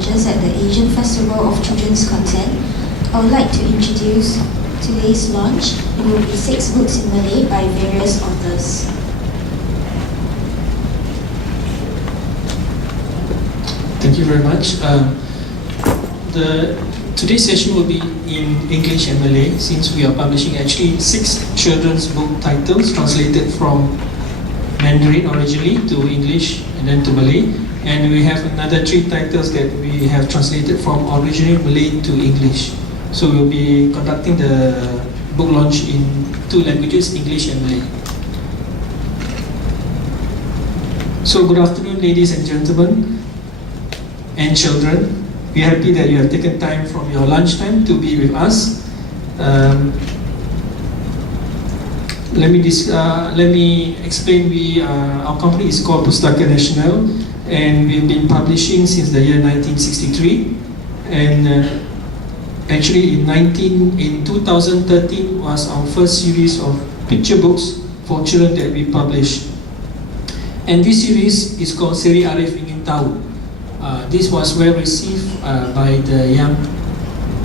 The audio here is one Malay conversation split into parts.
Just at the Asian Festival of Children's Content, I would like to introduce today's launch. It will be 6 books in Malay by various authors. Thank you very much. Today's session will be in English and Malay, since we are publishing actually 6 children's book titles translated from Mandarin originally to English and then to Malay, and we have another 3 titles that we have translated from originally Malay to English. So we'll be conducting the book launch in 2 languages, English and Malay. So good afternoon, ladies and gentlemen and children. We're happy that you have taken time from your lunchtime to be with us. Let me explain. Our company is called Pustaka Nasional, and we've been publishing since the year 1963. And actually, in 2013 was our first series of picture books for children that we published. And this series is called Siri Arif Ingin Tahu. This was well received by the young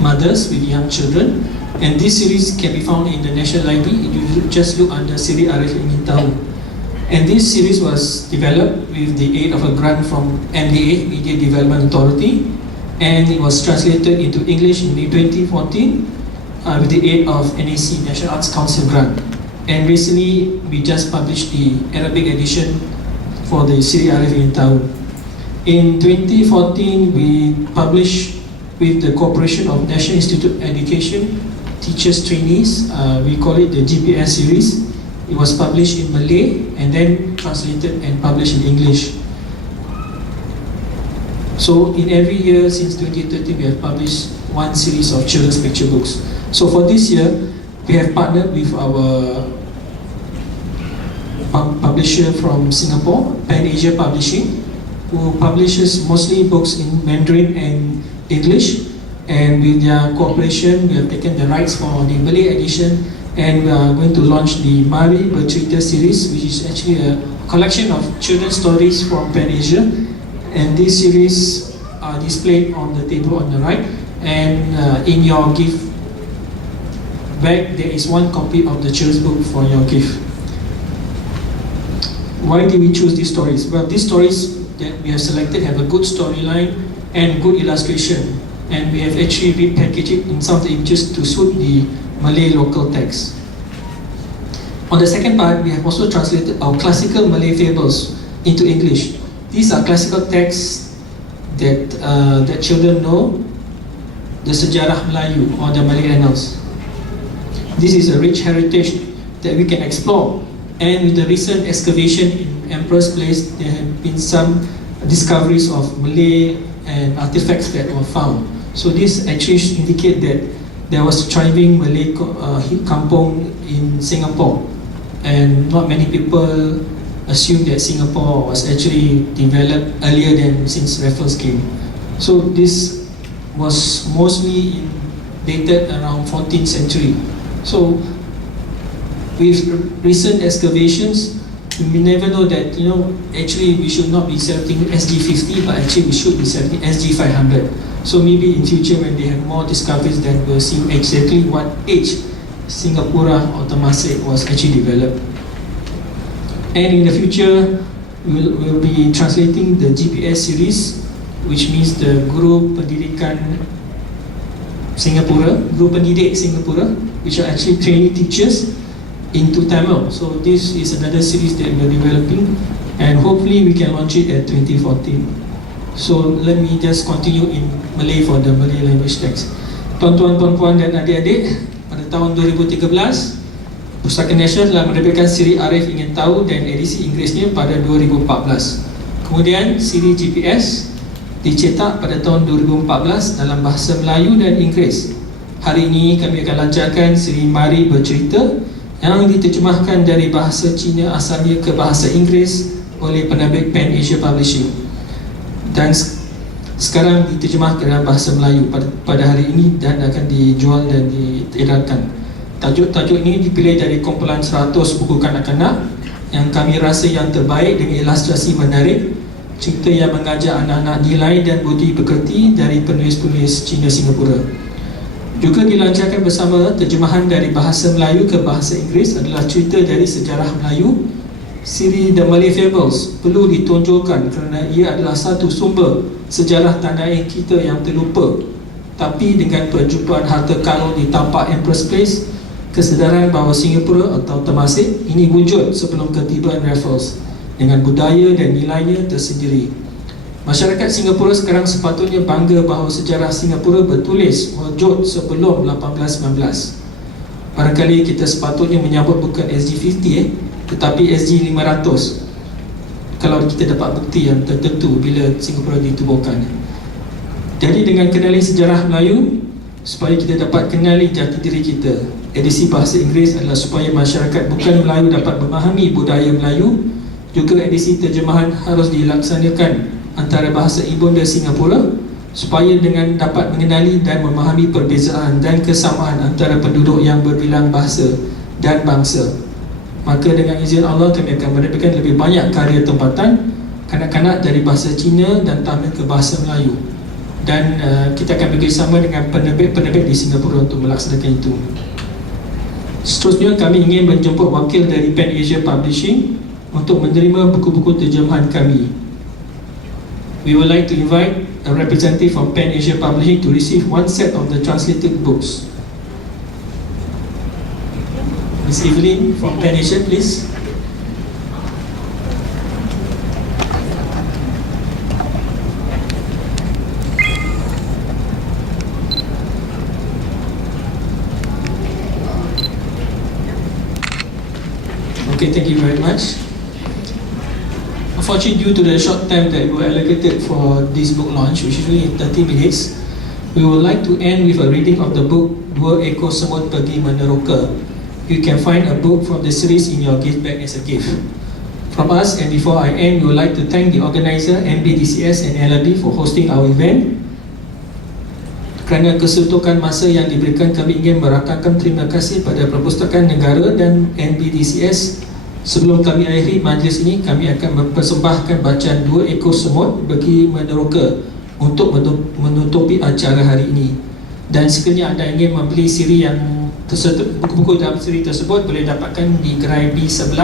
mothers with young children, and this series can be found in the National Library. You just look under Siri Arif Ingin Tahu. And this series was developed with the aid of a grant from MDA, Media Development Authority, and it was translated into English in May 2014 with the aid of NAC, National Arts Council grant. And recently we just published the Arabic edition for the Siri Arif Ingin Tahu. In 2014, we published with the cooperation of National Institute of Education, Teachers Trainees. We call it the GPS series. It was published in Malay and then translated and published in English. So in every year since 2013, we have published 1 series of children's picture books. So for this year, we have partnered with our publisher from Singapore, Pan Asia Publishing, who publishes mostly books in Mandarin and English, and with their cooperation we have taken the rights for the Malay edition, and we are going to launch the Mari Bercerita series, which is actually a collection of children's stories from Pan Asia, and these series are displayed on the table on the right, and in your gift bag there is 1 copy of the children's book for your gift. Why did we choose these stories? Well, these stories that we have selected have a good storyline and good illustration, and we have actually repackaged it in some of the images to suit the Malay local text. On the second part, we have also translated our classical Malay fables into English. These are classical texts that children know, the sejarah Melayu or the Malay annals. This is a rich heritage that we can explore, and with the recent excavation in Emperor's Place, there have been some discoveries of Malay and artifacts that were found. So this actually indicate that there was thriving Malay kampung in Singapore, and not many people assume that Singapore was actually developed earlier than since Raffles came. So this was mostly dated around 14th century. So with recent excavations, we never know that, actually we should not be selecting SG50, but actually we should be selecting SG500. So maybe in future when they have more discoveries, then we'll see exactly what age Singapura or Temasek was actually developed. And in the future, we'll be translating the GPS series, which means the Guru Pendidikan Singapura, Guru Pendidik Singapura, which are actually trainee teachers, into Tamil. So this is another series that we're developing, and hopefully we can launch it at 2014. So let me just continue in Malay for the Malay language text. Tuan-tuan, puan-puan dan adik-adik, pada tahun 2013, Pustaka Nasional telah menerbitkan Siri Arif Ingin Tahu dan edisi Inggerisnya pada 2014. Kemudian Siri GPS dicetak pada tahun 2014 dalam bahasa Melayu dan Inggeris. Hari ini kami akan lancarkan Siri Mari Bercerita yang diterjemahkan dari bahasa Cina asalnya ke bahasa Inggeris oleh penerbit Pan Asia Publishing, dan sekarang diterjemahkan dalam bahasa Melayu pada hari ini dan akan dijual dan diedarkan. Tajuk-tajuk ini dipilih dari kumpulan 100 buku kanak-kanak yang kami rasa yang terbaik dengan ilustrasi menarik cerita yang mengajar anak-anak nilai dan budi pekerti dari penulis-penulis Cina Singapura. Juga dilancarkan bersama terjemahan dari bahasa Melayu ke bahasa Inggeris adalah cerita dari sejarah Melayu. Siri The Malay Fables perlu ditonjolkan kerana ia adalah satu sumber sejarah tanah air kita yang terlupa. Tapi dengan perjumpaan harta karun di tapak Empress Place, kesedaran bahawa Singapura atau Temasek ini wujud sebelum ketibaan Raffles dengan budaya dan nilainya tersendiri. Masyarakat Singapura sekarang sepatutnya bangga bahawa sejarah Singapura bertulis wujud sebelum 1819. Barangkali kita sepatutnya menyambut bukan SG50 tetapi SG500 kalau kita dapat bukti yang tertentu bila Singapura ditubuhkan. Jadi dengan kenali sejarah Melayu, supaya kita dapat kenali jati diri kita. Edisi bahasa Inggeris adalah supaya masyarakat bukan Melayu dapat memahami budaya Melayu. Juga edisi terjemahan harus dilaksanakan antara bahasa ibunda Singapura supaya dengan dapat mengenali dan memahami perbezaan dan kesamaan antara penduduk yang berbilang bahasa dan bangsa. Maka dengan izin Allah kami akan menerbitkan lebih banyak karya tempatan kanak-kanak dari bahasa Cina dan tamil ke bahasa Melayu. Dan kita akan bekerjasama dengan penerbit-penerbit di Singapura untuk melaksanakan itu. Seterusnya kami ingin menjemput wakil dari Pan Asia Publishing untuk menerima buku-buku terjemahan kami. We would like to invite a representative from Pan Asia Publishing to receive one set of the translated books. Miss Evelyn from Pan Asia, please. Okay, thank you very much. Unfortunately, due to the short time that we allocated for this book launch, which is only 30 minutes, we would like to end with a reading of the book Dua Ekor Semut Pergi Meneroka. You can find a book from the series in your gift bag as a gift. From us, and before I end, we would like to thank the organizer, MBDCS and LRB for hosting our event. Kerana kesuntukan masa yang diberikan, kami ingin merakamkan terima kasih pada Perpustakaan Negara dan MBDCS. Sebelum kami akhiri majlis ini, kami akan mempersembahkan bacaan Dua Ekor Semut Pergi Meneroka untuk menutupi acara hari ini. Dan sekiranya anda ingin membeli siri yang buku-buku dalam siri tersebut, boleh dapatkan di gerai B11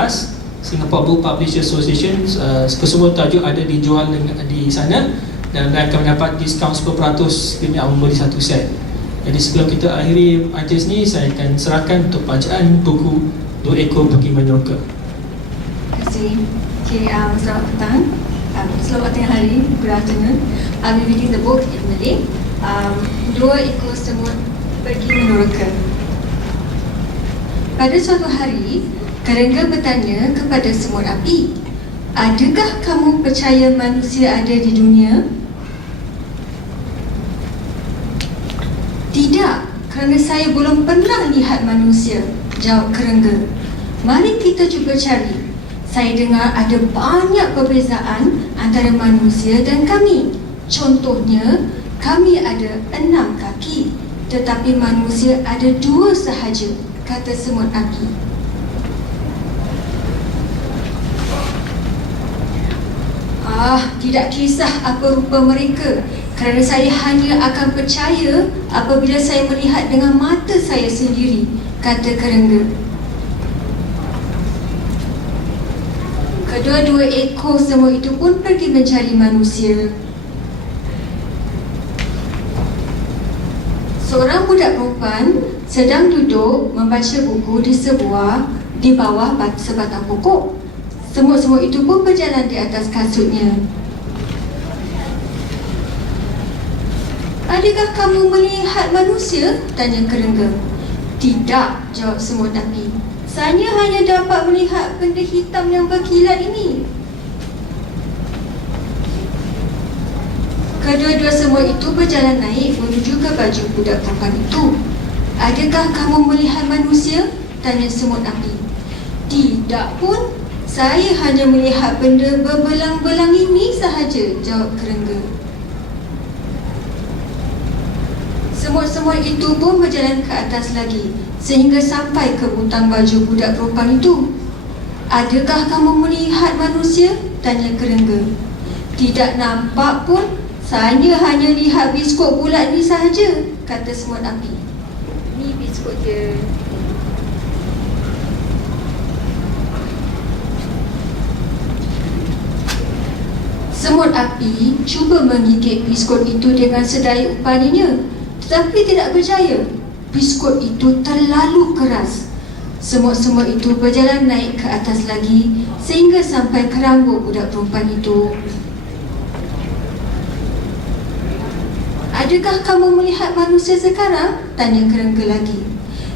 Singapore Book Publishers Association. Kesemua tajuk ada dijual di sana dan anda akan mendapat diskaun 10% sekiranya membeli satu set. Jadi sebelum kita akhiri majlis ni, saya akan serahkan untuk bacaan buku Dua Ekor Pergi Meneroka. Terima kasih. Okay, selamat petang. Selamat tengah hari. Good afternoon. I'll be reading the book in Malay. Dua Ekor Semut Pergi Meneroka. Pada suatu hari, kerengga bertanya kepada semut api, "Adakah kamu percaya manusia ada di dunia?" "Tidak, kerana saya belum pernah lihat manusia," jawab kerengga. "Mari kita cuba cari. Saya dengar ada banyak perbezaan antara manusia dan kami. Contohnya, kami ada 6 kaki, tetapi manusia ada 2 sahaja," kata semut api. Tidak kisah apa rupa mereka, kerana saya hanya akan percaya apabila saya melihat dengan mata saya sendiri, kata kerengga. Kedua-dua ekor semut itu pun pergi mencari manusia. Seorang budak perempuan sedang duduk membaca buku di bawah sebatang pokok. Semut-semut itu pun berjalan di atas kasutnya. "Adakah kamu melihat manusia?" tanya kerengga. "Tidak," jawab semut api. "Saya hanya dapat melihat benda hitam yang berkilat ini." Kedua-dua semut itu berjalan naik menuju ke baju budak perempuan itu. "Adakah kamu melihat manusia?" tanya semut api. "Tidak pun. Saya hanya melihat benda berbelang-belang ini sahaja," jawab kerengga. Semut-semut itu pun berjalan ke atas lagi sehingga sampai ke butang baju budak perempuan itu. "Adakah kamu melihat manusia?" tanya kerengga. Tidak nampak pun, saya hanya lihat biskut bulat ni sahaja, kata semut api. Ni biskut je. Semut api cuba menggigit biskut itu dengan sedaya upayanya, tetapi tidak berjaya. Biskut itu terlalu keras. Semut-semut itu berjalan naik ke atas lagi sehingga sampai ke rambut budak perempuan itu. Adakah kamu melihat manusia sekarang? Tanya kerengga lagi.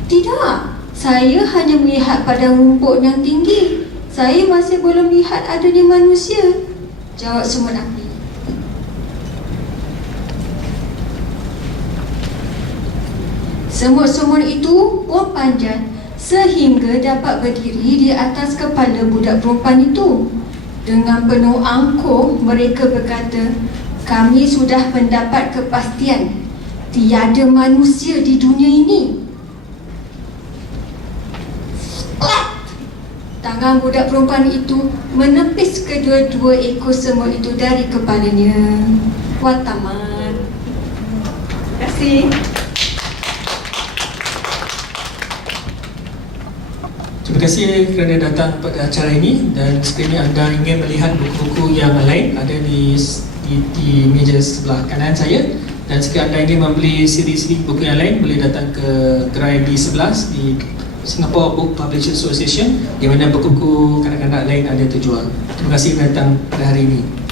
Tidak, saya hanya melihat padang rumput yang tinggi. Saya masih belum lihat adanya manusia, jawab semut api. Semut-semut itu pun panjat sehingga dapat berdiri di atas kepala budak perempuan itu. Dengan penuh angkuh mereka berkata, kami sudah mendapat kepastian tiada manusia di dunia ini. Tangan budak perempuan itu menepis kedua-dua ekor semut itu dari kepalanya. Wah, tamat. Terima kasih. Terima kasih kerana datang pada acara ini, dan sekiranya anda ingin melihat buku-buku yang lain ada di meja sebelah kanan saya, dan jika anda ingin membeli siri-siri buku yang lain boleh datang ke gerai B11 di Singapore Book Publishers Association, di mana buku-buku kanak-kanak lain ada terjual. Terima kasih kerana datang pada hari ini.